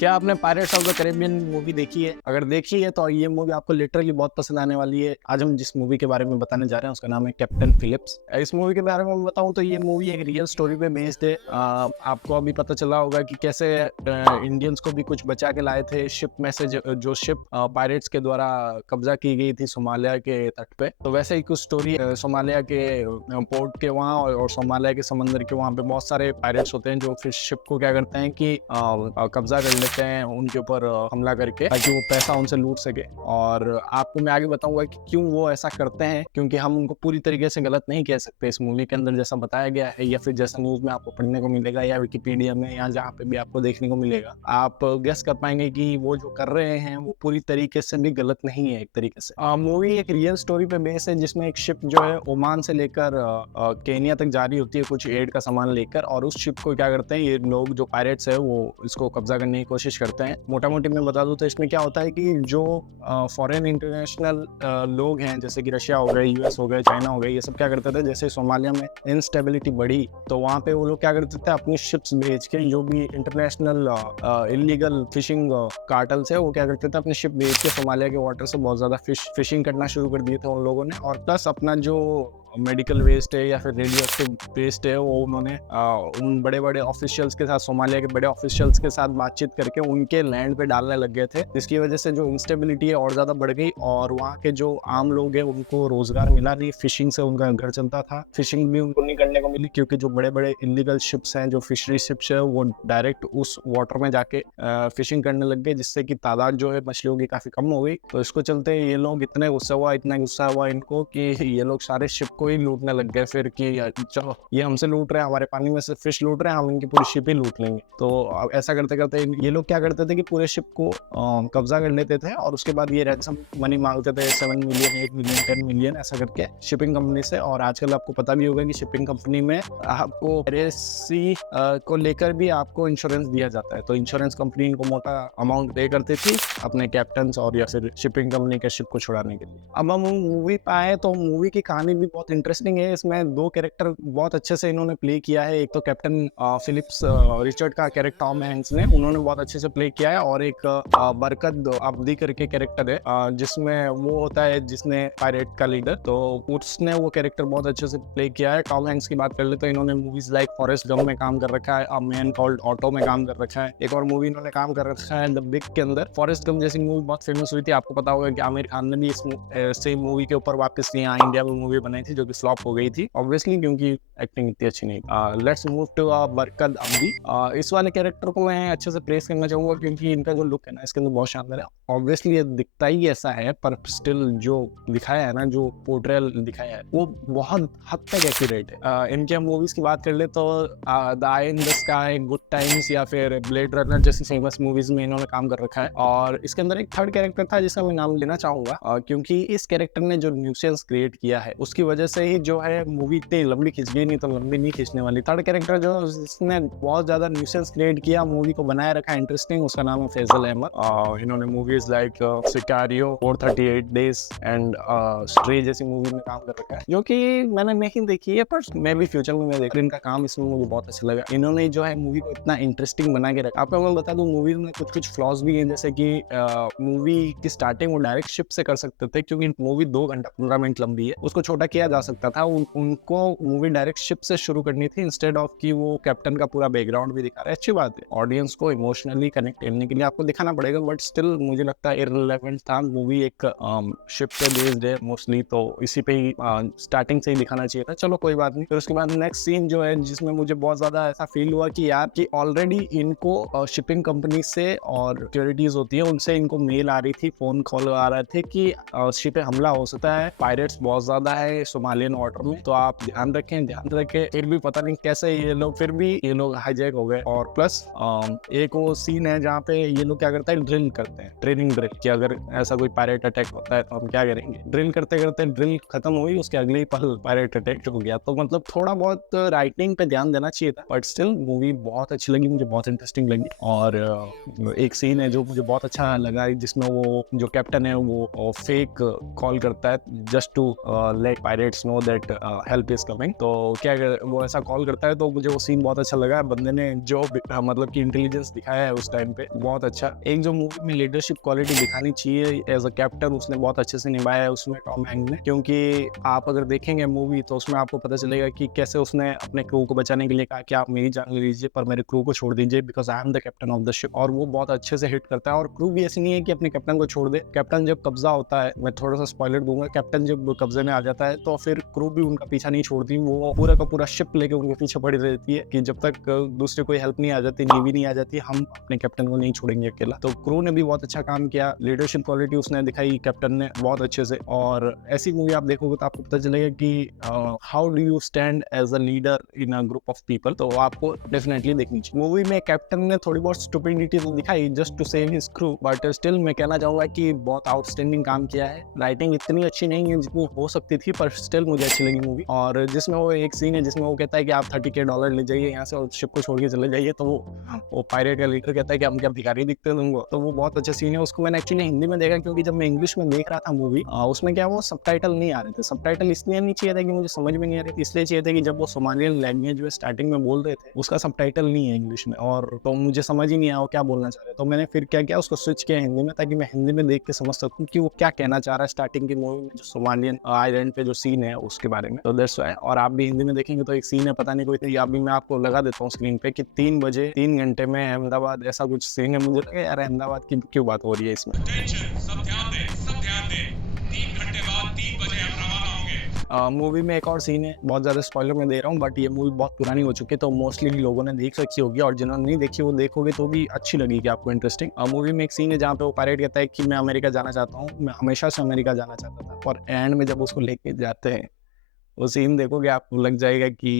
क्या आपने pirates of the Caribbean movie देखी है? अगर देखी है तो ये मूवी आपको लिटरली बहुत पसंद आने वाली है। आज हम जिस मूवी के बारे में बताने जा रहे हैं उसका नाम है कैप्टन फिलिप्स। इस मूवी के बारे में मैं बताऊं तो ये मूवी एक रियल स्टोरी पे बेस्ड है। आपको अभी पता चला होगा कि कैसे इंडियंस को भी कुछ बचा के लाए थे शिप में से, जो शिप पायरेट्स के द्वारा कब्जा की गई थी सोमालिया के तट पे। तो वैसे ही कुछ स्टोरी सोमालिया के पोर्ट के वहाँ और सोमालिया के समंदर के वहाँ पे बहुत सारे पायरेट्स होते हैं जो फिर शिप को क्या करते हैं कि कब्जा कर लेते हैं उनके ऊपर हमला करके, ताकि वो पैसा उनसे लूट सके। और आपको मैं आगे बताऊंगा कि क्यों वो ऐसा करते हैं, क्योंकि हम उनको पूरी तरीके से गलत नहीं कह सकते इस मूवी के अंदर जैसा बताया गया है, या फिर जैसा न्यूज में आपको पढ़ने को मिलेगा या विकिपीडिया में या जहाँ पे भी आपको देखने को मिलेगा। आप गेस कर पाएंगे कि वो जो कर रहे हैं वो पूरी तरीके से भी गलत नहीं है। एक तरीके से मूवी एक रियल स्टोरी पे बेस है, जिसमें एक शिप जो है ओमान से लेकर केनिया तक जा रही होती है कुछ एड का सामान लेकर, और उस शिप को क्या करते हैं ये लोग जो पायरेट्स है वो इसको कब्जा करने की कोशिश करते हैं। मोटा मोटी मैं बता दूं तो इसमें क्या होता है कि जो फॉरेन इंटरनेशनल लोग हैं, जैसे कि रशिया हो गए, यूएस हो गए, चाइना हो गए, ये सब क्या करते थे, जैसे सोमालिया में इंस्टेबिलिटी बढ़ी तो वहाँ पे वो लोग क्या करते थे, अपनी शिप्स भेज के, जो भी इंटरनेशनल इलीगल फिशिंग कार्टल्स है वो क्या करते थे, अपनी शिप भेज के सोमालिया के वाटर से बहुत ज्यादा फिशिंग करना शुरू कर दिए थे उन लोगों ने। और प्लस अपना जो मेडिकल वेस्ट है या फिर रेडियो एक्टिव वेस्ट है वो उन्होंने उन बड़े बड़े ऑफिशियल्स के साथ, सोमालिया के बड़े ऑफिशियल्स के साथ बातचीत करके उनके लैंड पे डालने लग गए थे, जिसकी वजह से जो इंस्टेबिलिटी है और ज़्यादा बढ़ गई और वहाँ के जो आम लोग हैं उनको रोजगार मिला नहीं। फिशिंग से उनका घर चलता था, फिशिंग भी उनको नहीं करने को मिली, क्योंकि जो बड़े बड़े इलीगल शिप्स हैं, जो फिशरी शिप्स है, वो डायरेक्ट उस वाटर में जाके फिशिंग करने लग गए, जिससे कि तादाद जो है मछलियों की काफ़ी कम हो गई। तो इसको चलते ये लोग इतना गुस्सा हुआ इनको कि ये लोग सारे शिप को ही लूटने लग गए फिर, कि चलो ये हमसे लूट रहे हैं, हमारे पानी में से फिश लूट रहे हैं, हम इनकी पूरी शिप ही लूट लेंगे। तो अब ऐसा करते करते ये लोग क्या करते थे कि पूरे शिप को कब्जा कर लेते थे, और उसके बाद ये रैंसम मनी मांगते थे, 7 मिलियन, 8 मिलियन, 10 मिलियन ऐसा करके शिपिंग कंपनी से। और आजकल आपको पता भी होगा कि शिपिंग कंपनी में आपको पीरेसी को लेकर भी आपको इंश्योरेंस दिया जाता है। तो इंश्योरेंस कंपनी इनको मोटा अमाउंट पे करती थी अपने कैप्टन और या फिर शिपिंग कंपनी के शिप को छुड़ाने के लिए। अब हम मूवी पे आए तो मूवी की कहानी भी बहुत इंटरेस्टिंग है। इसमें दो कैरेक्टर बहुत अच्छे से इन्होंने प्ले किया है। एक तो कैप्टन फिलिप्स रिचर्ड का कैरेक्टर टॉम हैंक्स ने, उन्होंने बहुत अच्छे से प्ले किया है। और एक बरकत अब्दी करके कैरेक्टर है, जिसमें वो होता है जिसने पायरेट का लीडर, तो उसने वो कैरेक्टर बहुत अच्छे से प्ले किया है। टॉम हैंक्स की बात कर ले तो इन्होंने मूवीज लाइक फॉरेस्ट गम में काम कर रखा है, अ मैन कॉल्ड ऑटो में काम कर रखा है, एक और मूवी इन्होंने काम कर रखा है द बिग के अंदर। फॉरेस्ट गम जैसी मूवी बहुत फेमस हुई थी, आपको पता होगा कि आमिर खान ने भी इस सेम मूवी के ऊपर वापस यहाँ इंडिया में मूवी बनाई थी, जो कि फ्लॉप हो गई थी ऑब्वियसली, क्योंकि एक्टिंग इतनी अच्छी नहीं थी। लेट्स मूव टू बरकत अब्दी। इस वाले कैरेक्टर को मैं अच्छे से प्रेस करना चाहूंगा, क्योंकि इनका जो लुक है ना इसके अंदर बहुत शानदार है। ऑब्वियसली ये दिखता ही ऐसा है, पर स्टिल जो दिखाया है ना, जो पोर्ट्रेयल दिखाया है वो बहुत हद तक एक्यूरेट है। इनके मूवीज की बात कर ले तो the I in the sky, good times या फिर ब्लेड रनर जैसी फेमस मूवीज में इन्होंने काम कर रखा है। और इसके अंदर एक थर्ड कैरेक्टर था जिसका मैं नाम लेना चाहूंगा, क्योंकि इस कैरेक्टर ने जो न्यूसेंस क्रिएट किया है उसकी वजह से ही जो है मूवी इतनी लंबी खिंच गई, नहीं तो लंबी नहीं खींचने वाली। थर्ड कैरेक्टर जो जिसने बहुत ज्यादा न्यूसेंस क्रिएट किया, मूवी को बनाए रखा इंटरेस्टिंग, उसका नाम है फैजल अहमद। इन्होंने movies like Sicario, 438 days and stray जैसी मूवी में काम कर रखा है, जो कि मैंने नहीं देखी है, पर मैं भी फ्यूचर में मैं देख रहा हूँ। इनका काम इसमें मुझे बहुत अच्छा लगा। इन्होंने जो है मूवी को इतना इंटरेस्टिंग बना के रखा। आपको मैं बता दूं मूवी में कुछ फ्लॉज भी हैं, जैसे कि मूवी की स्टार्टिंग वो डायरेक्ट शिप से कर सकते थे, क्योंकि मूवी 2 घंटा 15 मिनट लंबी है, उसको छोटा किया जा सकता था। उनको मूवी डायरेक्ट शिप से शुरू करनी थी, इंस्टेड ऑफ कि वो कैप्टन का पूरा बैकग्राउंड भी दिखा रहा है। अच्छी बात है, ऑडियंस को इमोशनली कनेक्ट करने के लिए आपको दिखाना पड़ेगा, बट स्टिल मुझे लगता है इररिलेवेंट था। मूवी एक शिप पे बेस्ड है मोस्टली, तो इसी पे ही स्टार्टिंग से ही दिखाना चाहिए था। चलो कोई बात नहीं। फिर उसके बाद नेक्स्ट सीन जो है, जिसमें मुझे बहुत ज्यादा ऐसा फील हुआ कि यार कि ऑलरेडी इनको शिपिंग कंपनी से और सिक्योरिटीज होती है उनसे इनको मेल आ रही थी, फोन कॉल आ रहे थे कि शिप पे हमला हो सकता है, पायरेट्स बहुत ज्यादा है सोमालियन वाटर में, तो आप ध्यान रखें। फिर भी पता नहीं कैसे ये लोग हाईजैक हो गए। और प्लस एक वो सीन है जहाँ पे ये लोग क्या करते हैं, ड्रिल करते हैं, ट्रेनिंग ड्रिल, कि अगर ऐसा कोई पायरेट अटैक होता है तो हम क्या करेंगे। ड्रिल करते करते ड्रिल खत्म हुई, उसके अगले ही पल पायरेट अटैक हो गया। तो मतलब थोड़ा बहुत राइटिंग पे ध्यान देना चाहिए था, बट स्टिल मूवी बहुत अच्छी लगी मुझे, बहुत इंटरेस्टिंग लगी। और एक सीन है जो मुझे बहुत अच्छा लगा, जिसमें वो जो कैप्टन है वो फेक कॉल करता है just to let pirates let's know that help is coming. तो क्या वो ऐसा कॉल करता है, तो मुझे वो सीन बहुत अच्छा लगा। बंदे ने जो मतलब कि इंटेलिजेंस दिखाया है उस टाइम पे बहुत अच्छा। एक जो मूवी में लीडरशिप क्वालिटी दिखानी चाहिए एज अ कैप्टन, उसने बहुत अच्छे से निभाया है उसमें टॉम हैंक ने। क्योंकि आप अगर देखेंगे मूवी तो उसमें आपको पता चलेगा कि कैसे उसने अपने क्रू को बचाने के लिए कहा कि आप मेरी जान ले लीजिए पर मेरे क्रू को छोड़ दीजिए, because I am the captain of the ship. और वो बहुत अच्छे से हिट करता है। और क्रू भी ऐसी नहीं है कि अपने कैप्टन को छोड़ दे। कैप्टन जब कब्जा होता है, मैं थोड़ा सा स्पॉइलर दूंगा, कैप्टन जब कब्जे में आ जाता है तो फिर क्रू भी उनका पीछा नहीं छोड़ती। वो पूरा का पूरा शिप लेके उनके पीछे पड़ी रहती है कि जब तक दूसरे कोई हेल्प नहीं आ जाती, नेवी नहीं आ जाती, हम अपने कैप्टन को नहीं छोड़ेंगे अकेला। तो क्रू ने भी बहुत अच्छा काम किया। लीडरशिप क्वालिटी उसने दिखाई कैप्टन ने बहुत अच्छे से। और ऐसी मूवी आप देखोगे तो आपको पता चलेगा कि how do you stand as a leader in a group of people. तो आपको डेफिनेटली देखनी चाहिए। मूवी में कैप्टन ने थोड़ी बहुत स्टुपिडिटी तो दिखाई just to save his crew, but still मैं कहना चाहूंगा कि बहुत आउटस्टैंडिंग काम किया है। राइटिंग इतनी अच्छी नहीं है जितनी हो सकती थी, पर स्टिल मुझे अच्छी लगी मूवी। और जिसमें वो एक सीन है जिसमें वो कहता है कि आप $30,000 ले जाइए यहाँ से और शिप को छोड़ के चले जाइए, तो वो पायरेट का लीडर कहता है कि हम क्या भिखारी दिखते हैं तुमको। तो वो बहुत अच्छा सीन है। उसको मैंने एक्चुअली हिंदी में देखा, क्योंकि जब मैं इंग्लिश में देख रहा था मूवी, उसमें क्या वो सबटाइटल नहीं आ रहे थे। सबटाइटल इसलिए नहीं चाहिए था कि मुझे समझ में नहीं आ रही थी, इसलिए चाहिए था कि जब वो सोमालियन लैंग्वेज में स्टार्टिंग में बोल रहे थे उसका सबटाइटल नहीं है इंग्लिश में, और तो मुझे समझ ही नहीं आया वो क्या बोलना चाह रहे। तो मैंने फिर क्या किया, उसको स्विच किया हिंदी में, ताकि मैं हिंदी में देख के समझ सकूं कि वो क्या कहना चाह रहा है स्टार्टिंग की मूवी में, जो सोमालियन आइलैंड पे जो सीन है उसके बारे में। तो दैट्स व्हाई। और आप भी हिंदी में देखेंगे तो एक सीन है, पता नहीं कोई, अभी मैं आपको लगा देता हूँ स्क्रीन पे, कि 3 बजे 3 घंटे में अहमदाबाद, ऐसा कुछ सीन है। मुझे लगा यार अहमदाबाद की क्यों बात हो रही है इसमें। सब ध्यान दें, सब ध्यान दें। 3 घंटे बाद 3 बजे हम रवाना होंगे। मूवी में एक और सीन है, बहुत ज्यादा स्पॉइलर मैं दे रहा हूँ, बट ये मूवी बहुत पुरानी हो चुकी है तो मोस्टली लोगों ने देख रखी होगी, और जिन्होंने नहीं देखी वो देखोगे तो भी अच्छी लगेगी आपको, इंटरेस्टिंग। मूवी में एक सीन है जहाँ पे वो पायरेट कहता है कि मैं अमेरिका जाना चाहता हूँ, मैं हमेशा से अमेरिका जाना चाहता था। और एंड में जब उसको लेके जाते हैं, वो सीन देखोगे आपको लग जाएगा कि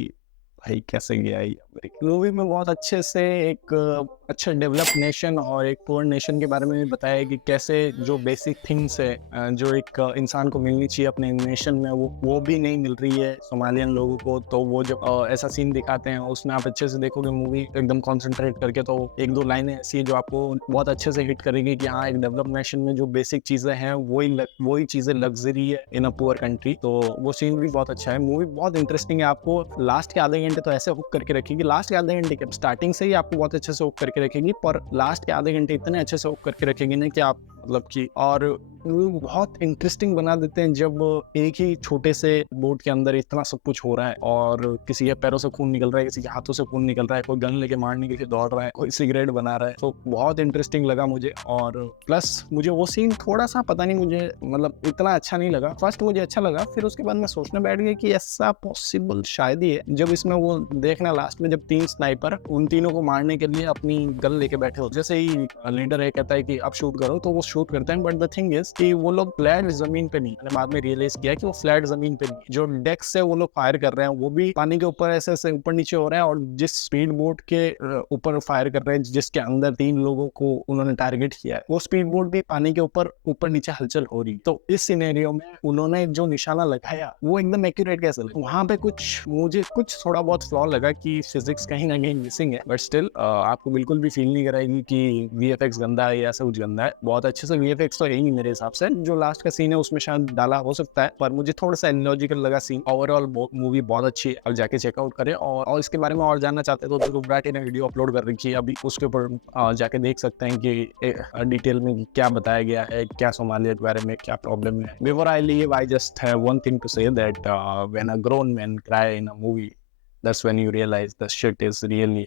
भाई कैसे गया ये अमेरिका। मूवी में बहुत अच्छे से एक अच्छा डेवलप नेशन और एक पुअर नेशन के बारे में भी बताया है कि कैसे जो बेसिक थिंग्स है जो एक इंसान को मिलनी चाहिए अपने नेशन में, वो भी नहीं मिल रही है सोमालियन लोगों को। तो वो जब ऐसा सीन दिखाते हैं उसमें आप अच्छे से देखोगे मूवी एकदम कॉन्सेंट्रेट करके, तो एक दो लाइनें ऐसी है जो आपको बहुत अच्छे से हिट करेगी कि हाँ, एक डेवलप नेशन में जो बेसिक चीजें हैं वही चीजें लग्जरी है इन अ पुअर कंट्री। तो वो सीन भी बहुत अच्छा है। मूवी बहुत इंटरेस्टिंग है। आपको लास्ट के आधे घंटे तो ऐसे हुक करके रखेगी, लास्ट के आधे घंटे के स्टार्टिंग से ही आपको बहुत अच्छे से हुक करके रखेगी, पर लास्ट के आधे घंटे इतने अच्छे से हुक करके रखेगी ना कि आप मतलब कि, और बहुत इंटरेस्टिंग बना देते हैं जब एक ही छोटे से बोट के अंदर इतना सब कुछ हो रहा है, और किसी के पैरों से खून निकल रहा है, किसी के हाथों से खून निकल रहा है, कोई गन लेके मारने के लिए दौड़ रहा है, कोई सिगरेट बना रहा है। तो बहुत इंटरेस्टिंग लगा मुझे। और प्लस मुझे वो सीन थोड़ा सा पता नहीं, मुझे मतलब इतना अच्छा नहीं लगा। फर्स्ट मुझे अच्छा लगा, फिर उसके बाद मैं सोचने बैठ गया कि ऐसा पॉसिबल शायद ही है, जब इसमें वो देखना लास्ट में जब 3 स्नाइपर उन तीनों को मारने के लिए अपनी गन लेके बैठे हो, जैसे ही लीडर है कहता है कि अब शूट करो, तो वो शूट करते हैं। बट द थिंग इज कि वो लोग फ्लैट जमीन पे नहीं, मैंने बाद में रियलाइज किया कि वो फ्लैट जमीन पे नहीं, जो डेक से वो लोग फायर कर रहे हैं वो भी पानी के ऊपर ऐसे ऐसे ऊपर नीचे हो रहे हैं, और जिस स्पीड बोट के ऊपर फायर कर रहे हैं जिसके अंदर 3 लोगों को उन्होंने टारगेट किया है, वो स्पीड बोट भी पानी के ऊपर नीचे हलचल हो रही। तो इस सिनेरियो में उन्होंने जो निशाना लगाया वो एकदम एक्यूरेट कैसे लगा। वहां पे मुझे कुछ थोड़ा बहुत फ्लॉ लगा कि फिजिक्स कहीं ना कहीं मिसिंग है, बट स्टिल आपको बिल्कुल भी फील नहीं कराएगी कि वीएफएक्स गंदा है या ऐसा कुछ गंदा है। बहुत अच्छे से वीएफएक्स तो है ही मेरे हिसाब से। जो लास्ट का सीन है उसमें शायद डाला हो सकता है, पर मुझे थोड़ा सा इलॉजिकल लगा सीन। ओवरऑल मूवी बहुत अच्छी है, अब जाके चेकआउट करें। और इसके बारे में और जानना चाहते हैं तो ब्राटी ने वीडियो अपलोड कर रखी है अभी, उसके ऊपर जाके देख सकते हैं कि डिटेल में क्या बताया गया है, क्या सोमालिया के बारे में क्या प्रॉब्लम है। Before I leave, I just have one thing to say that when a grown man cry in a movie, that's when you realize the shit is really